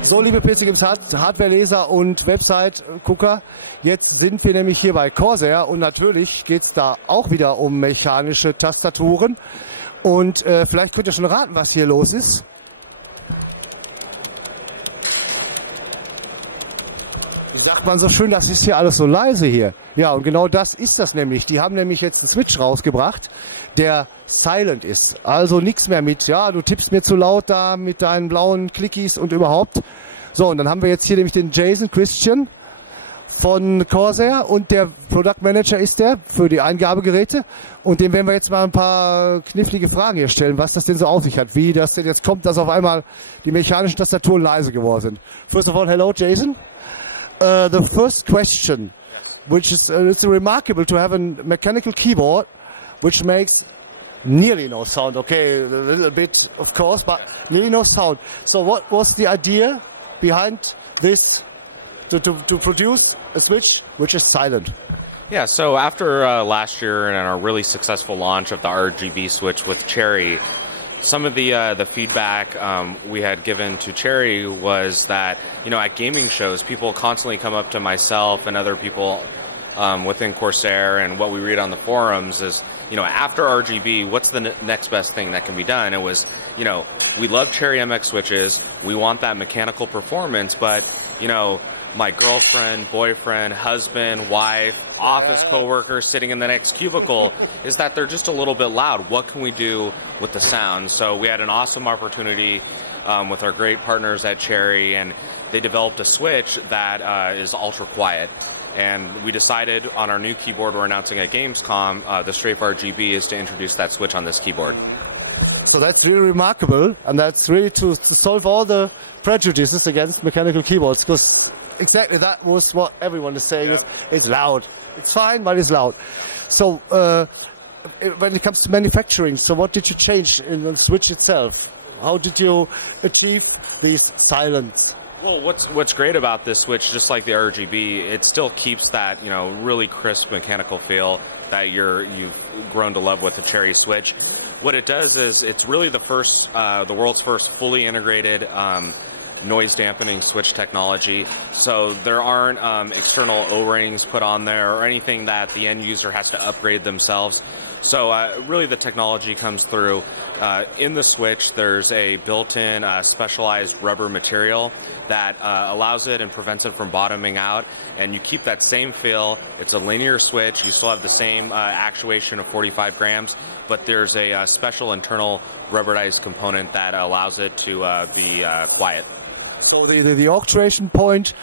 So, liebe PC Games Hardware-Leser und Website-Gucker, jetzt sind wir nämlich hier bei Corsair und natürlich geht es da auch wieder um mechanische Tastaturen. Und vielleicht könnt ihr schon raten, was hier los ist. Wie sagt man so schön, das ist hier alles so leise hier. Ja, und genau das ist das nämlich. Die haben nämlich jetzt einen Switch rausgebracht, der silent ist. Also nichts mehr mit, ja, du tippst mir zu laut da mit deinen blauen Clickies und überhaupt. So, und dann haben wir jetzt hier nämlich den Jason Christian von Corsair und der Product Manager ist der für die Eingabegeräte. Und dem werden wir jetzt mal ein paar knifflige Fragen hier stellen, was das denn so auf sich hat. Wie das denn jetzt kommt, dass auf einmal die mechanischen Tastaturen leise geworden sind. First of all, hello Jason. The first question, which is it's remarkable to have a mechanical keyboard which makes nearly no sound. Okay, a little bit of course, but nearly no sound. So what was the idea behind this to produce a switch which is silent? Yeah, so after last year and our really successful launch of the RGB switch with Cherry, some of the feedback we had given to Cherry was that, you know, at gaming shows, people constantly come up to myself and other people within Corsair, and what we read on the forums is, you know, after RGB, what's the next best thing that can be done? It was, you know, we love Cherry MX switches, we want that mechanical performance, but, you know, my girlfriend, boyfriend, husband, wife, office coworker sitting in the next cubicle is that they're just a little bit loud. What can we do with the sound? So we had an awesome opportunity with our great partners at Cherry, and they developed a switch that is ultra quiet. And we decided on our new keyboard we're announcing at Gamescom, the Strafe RGB, is to introduce that switch on this keyboard. So that's really remarkable, and that's really to solve all the prejudices against mechanical keyboards, because exactly that was what everyone is saying, is it's loud. It's fine, but it's loud. So when it comes to manufacturing, so what did you change in the switch itself? How did you achieve these silence? Well, what's great about this switch, just like the RGB, it still keeps that, you know, really crisp mechanical feel that you've grown to love with the Cherry switch. What it does is it's really the world's first fully integrated noise dampening switch technology. So there aren't external O-rings put on there or anything that the end user has to upgrade themselves. So really the technology comes through. In the switch, there's a built-in specialized rubber material that allows it and prevents it from bottoming out, and you keep that same feel. It's a linear switch. You still have the same actuation of 45 grams, but there's a special internal rubberized component that allows it to be quiet. So the actuation point,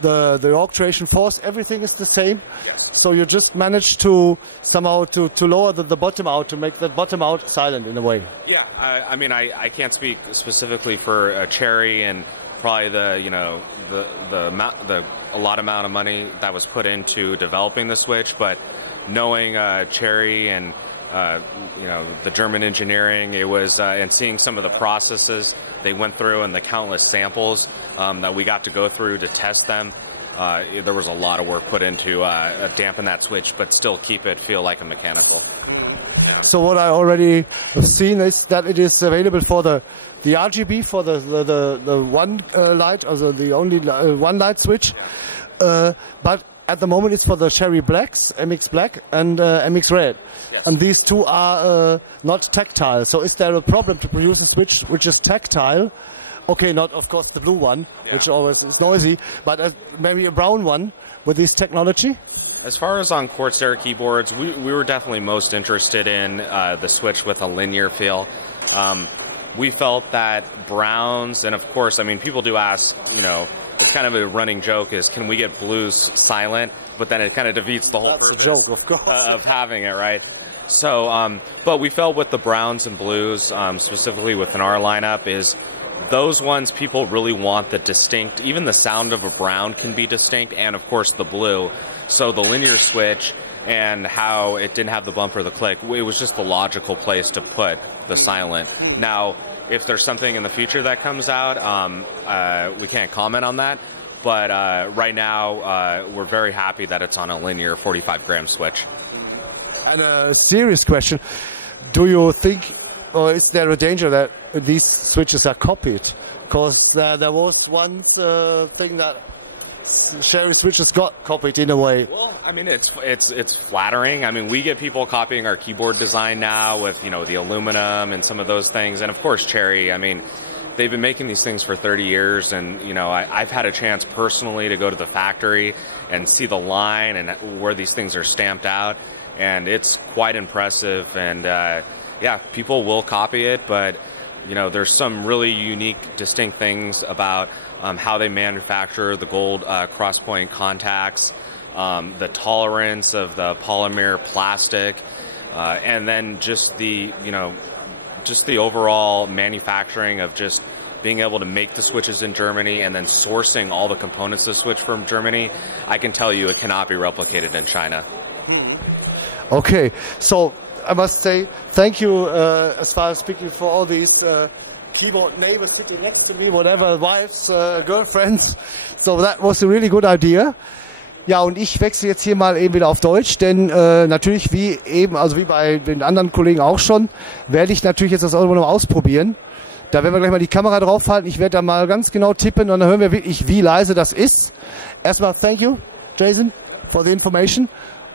the actuation force, everything is the same. Yes. So you just managed to somehow to lower the bottom out, to make that bottom out silent in a way. Yeah, I mean I can't speak specifically for Cherry and probably a lot amount of money that was put into developing the switch, but knowing Cherry and you know, the German engineering, it was, and seeing some of the processes they went through and the countless samples that we got to go through to test them, there was a lot of work put into dampen that switch, but still keep it feel like a mechanical. So what I already have seen is that it is available for the RGB, for the one light, also the only one light switch, but at the moment it's for the Cherry Blacks, MX Black and MX Red. Yes. And these two are not tactile. So is there a problem to produce a switch which is tactile? Okay, not of course the blue one, yeah, which always is noisy, but maybe a brown one with this technology? As far as on Corsair keyboards, we were definitely most interested in the switch with a linear feel. We felt that browns, and of course, I mean, people do ask, you know, it's kind of a running joke is, can we get blues silent? But then it kind of defeats the whole purpose joke, of course, of having it, right? So, but we felt with the browns and blues, specifically within our lineup, is those ones people really want the distinct, even the sound of a brown can be distinct, and of course the blue. So the linear switch and how it didn't have the bump or the click, it was just the logical place to put the silent. Now, if there's something in the future that comes out, we can't comment on that. But right now, we're very happy that it's on a linear 45-gram switch. And a serious question, do you think, or is there a danger that these switches are copied Because there was one thing that Cherry switches got copied in a way. Well, I mean, it's flattering. I mean, we get people copying our keyboard design now with, you know, the aluminum and some of those things. And of course, Cherry, I mean, they've been making these things for 30 years. And, you know, I've had a chance personally to go to the factory and see the line and where these things are stamped out. And it's quite impressive. And, yeah, people will copy it, but you know, there's some really unique, distinct things about how they manufacture the gold cross-point contacts, the tolerance of the polymer plastic, and then just the, you know, just the overall manufacturing of just being able to make the switches in Germany and then sourcing all the components of the switch from Germany. I can tell you it cannot be replicated in China. Okay, so I must say thank you as far as speaking for all these keyboard neighbors sitting next to me, whatever, wives, girlfriends. So that was a really good idea. Ja, und ich wechsle jetzt hier mal eben wieder auf Deutsch, denn natürlich wie eben, also wie bei den anderen Kollegen auch schon, werde ich natürlich jetzt das Audio noch ausprobieren. Da werden wir gleich mal die Kamera draufhalten. Ich werde da mal ganz genau tippen und dann hören wir wirklich, wie leise das ist. Erstmal thank you, Jason, for the information.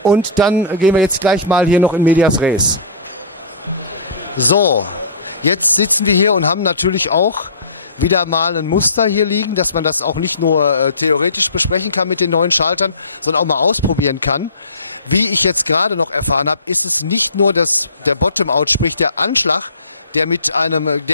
Und dann gehen wir jetzt gleich mal hier noch in Medias Res. So, jetzt sitzen wir hier und haben natürlich auch wieder mal ein Muster hier liegen, dass man das auch nicht nur theoretisch besprechen kann mit den neuen Schaltern, sondern auch mal ausprobieren kann. Wie ich jetzt gerade noch erfahren habe, ist es nicht nur der Bottom-Out, sprich der Anschlag, der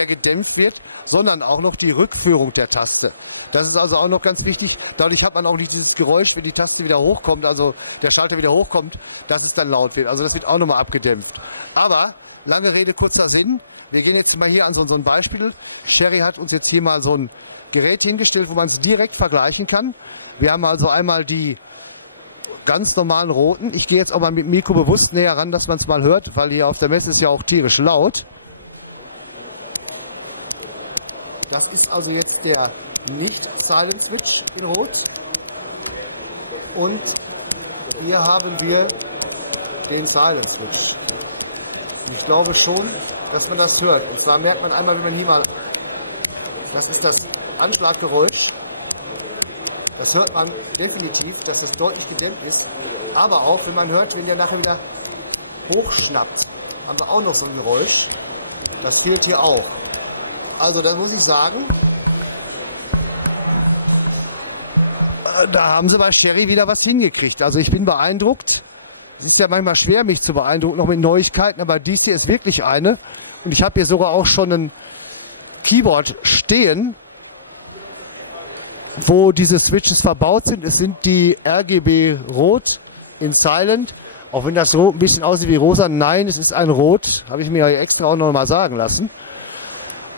gedämpft wird, sondern auch noch die Rückführung der Taste. Das ist also auch noch ganz wichtig. Dadurch hat man auch nicht dieses Geräusch, wenn die Taste wieder hochkommt, also der Schalter wieder hochkommt, dass es dann laut wird. Also das wird auch nochmal abgedämpft. Aber, lange Rede, kurzer Sinn. Wir gehen jetzt mal hier an so ein Beispiel. Cherry hat uns jetzt hier mal so ein Gerät hingestellt, wo man es direkt vergleichen kann. Wir haben also einmal die ganz normalen roten. Ich gehe jetzt auch mal mit dem Mikro bewusst näher ran, dass man es mal hört, weil hier auf der Messe ist ja auch tierisch laut. Das ist also jetzt der Nicht-Silent-Switch in Rot. Und hier haben wir den Silent-Switch. Ich glaube schon, dass man das hört. Und zwar merkt man einmal, wenn man hier mal... Das ist das Anschlaggeräusch. Das hört man definitiv, dass es deutlich gedämpft ist. Aber auch, wenn man hört, wenn der nachher wieder hochschnappt, haben wir auch noch so ein Geräusch. Das fehlt hier auch. Also da muss ich sagen, da haben sie bei Cherry wieder was hingekriegt. Also ich bin beeindruckt. Es ist ja manchmal schwer, mich zu beeindrucken, noch mit Neuigkeiten, aber dies hier ist wirklich eine. Und ich habe hier sogar auch schon ein Keyboard stehen, wo diese Switches verbaut sind. Es sind die RGB Rot in Silent. Auch wenn das Rot ein bisschen aussieht wie rosa. Nein, es ist ein Rot. Habe ich mir extra auch noch mal sagen lassen.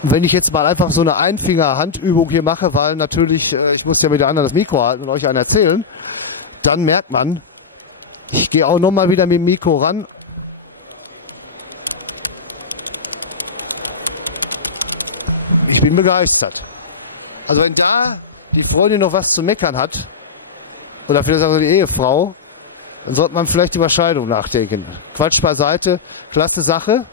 Und wenn ich jetzt mal einfach so eine Einfinger-Handübung hier mache, weil natürlich, ich muss ja mit der anderen das Mikro halten und euch einen erzählen, dann merkt man, ich gehe auch nochmal wieder mit dem Mikro ran. Ich bin begeistert. Also wenn da die Freundin noch was zu meckern hat, oder vielleicht auch die Ehefrau, dann sollte man vielleicht über Scheidung nachdenken. Quatsch beiseite, klasse Sache,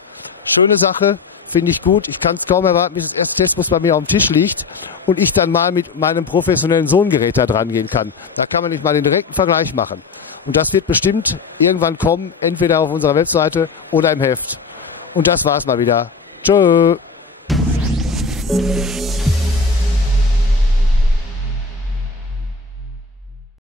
schöne Sache. Finde ich gut. Ich kann es kaum erwarten, bis das erste Testbus bei mir auf dem Tisch liegt und ich dann mal mit meinem professionellen Sohngerät da dran gehen kann. Da kann man nicht mal den direkten Vergleich machen. Und das wird bestimmt irgendwann kommen, entweder auf unserer Webseite oder im Heft. Und das war's mal wieder. Tschö.